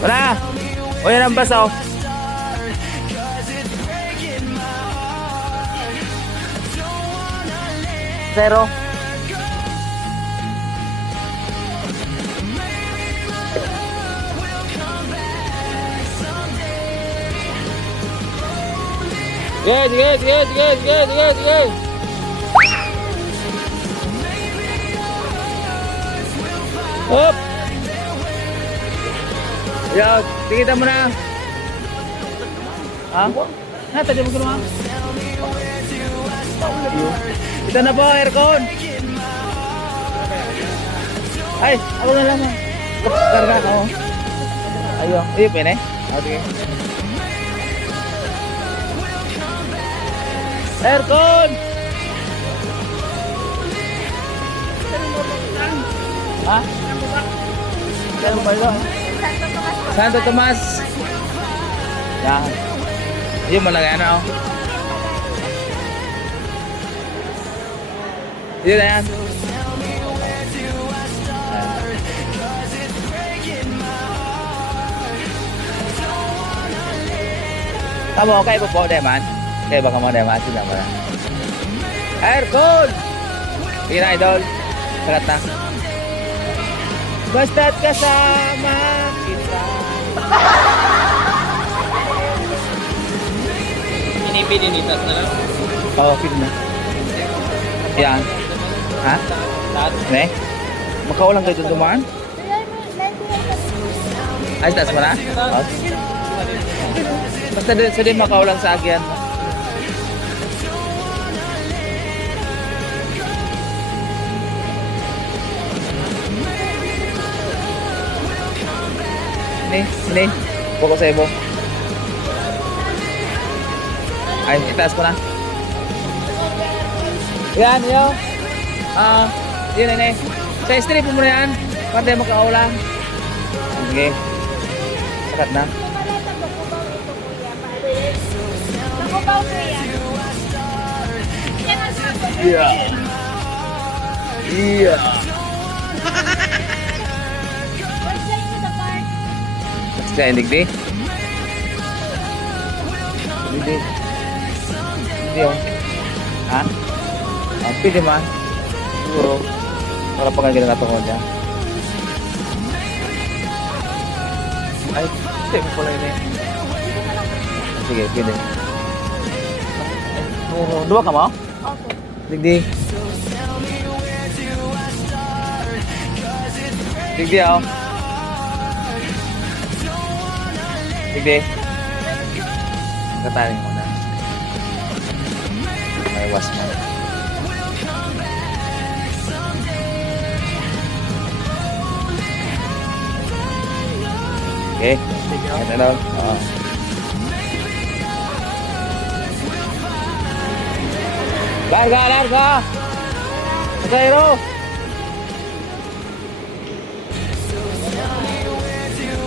Wala. O yan ang baso. Zero. Good, good, good, good, good, good, good. Up. Yo, tingin mo na. Ha? Ha, tadi mo ginawa. Ito na po, aircon. Ay, ako na lang. Karga ako. Ayo, iyo pene. Okay. Aircon. Ha? Ano ba ito? Santo Tomas. Yan. Yun mo lang yan, oh. Yun na yan. Kamu okay po po, Deman? Okay ba ka mo, Deman? Sila mo na. Aircon! Sige na, idol. Sakat na. Basta't kasama kita. Pinipininitas na lang. Oo, film na. Yan. Ha? Lahat. Ne? Makaulang kayo doon dumaan? Ay, taas mo na? Oh. Basta din sa din makaulang sa agyan. Ini. Buko sa ibo. Ay, itaas ko na. Yan, yo. Yan, ini. Sa strip mo na yan. Pantay mo kaulang. Sige. Sakat na. Nakubaw ko yan. Iya. Iya. What's that in the park? Sa indigdi? Hindi. Hindi oh. Ha? Pwede man. Siguro. Para pa nga ginagato ko dyan. Ay, step mo pala yun eh. Sige, pwede. Dua ka mo? Okay. Digdi. Digdi oh. Digdi. Kataling mo na. May was mo. Okay. Ito lang. Oo. Larga, larga! Pasayro!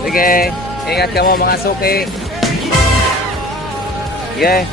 Sige, ingat ka mo mga suki. Sige.